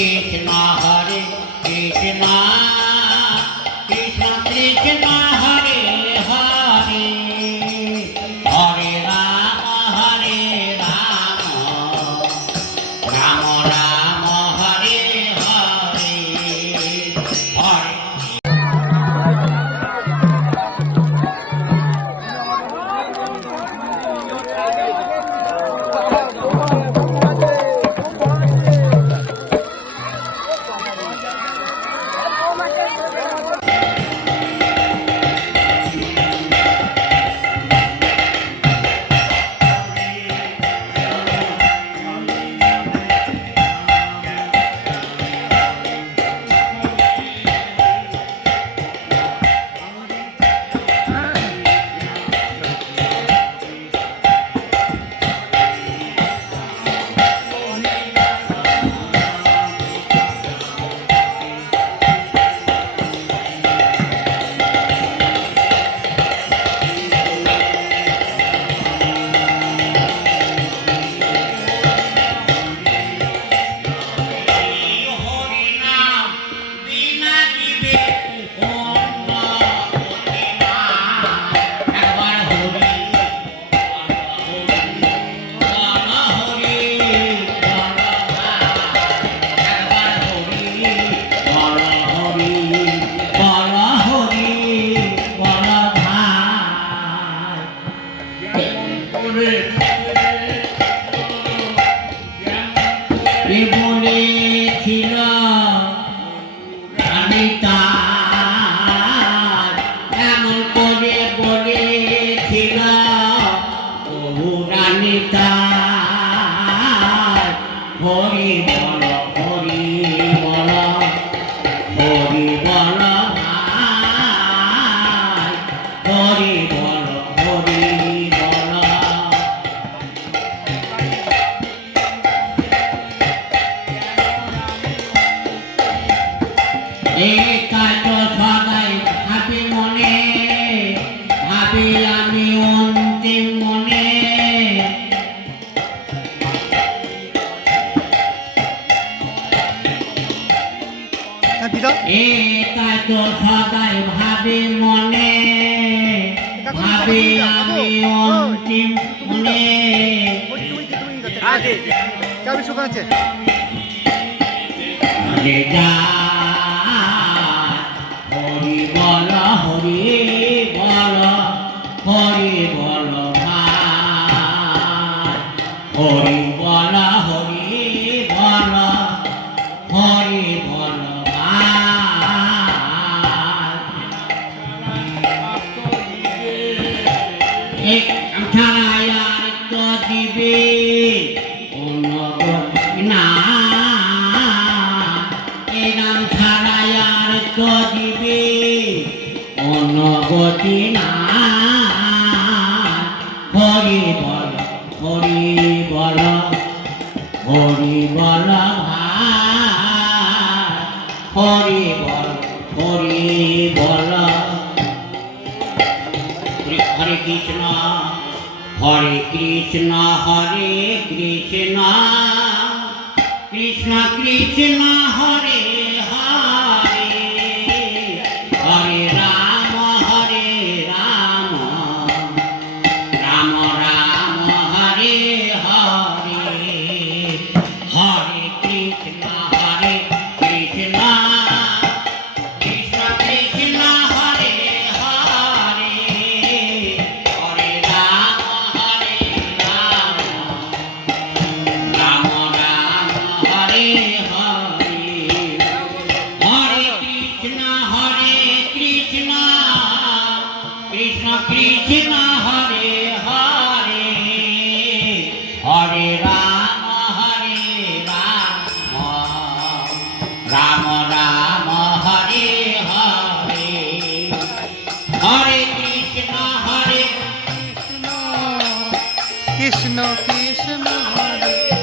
Krishna Hare Krishna Krishna Krishna Hare Hare Hare Rama Rama Rama Hare Hare Hare বলেছিল আমি তার এমন করে বলেছিল বহু রানী তার হরি বল হরি বল হরি বল হরি বল হরি বল কাটো সদাই ভাবি মনে ভাবি আমি অন্তিম মনে কাটো সদাই ভাবি মনে ভাবি আমি অন্তিম মনে হরি বল হরি বল হরি বল হরি বল হরি বল হরি বল ছাড়ায়ার তো দিবে না এরাম ছাড়ায়ার তো দিবে অনগতি না হরি বল হরি বল হরি বল হরি বল হরি বল হরে কৃষ্ণ হরে কৃষ্ণ হরে কৃষ্ণ কৃষ্ণ কৃষ্ণ হরে হরে হরে রাম রাম রাম হরে হরে হরে কৃষ্ণ কৃষ্ণ কৃষ্ণ হরে হরে হরে রাম রাম রাম হরে হরে হরে কৃষ্ণ কৃষ্ণ কৃষ্ণ হরে হরে হরে রাম রাম রাম হরে হরে হরে কৃষ্ণ কৃষ্ণ কৃষ্ণ হরে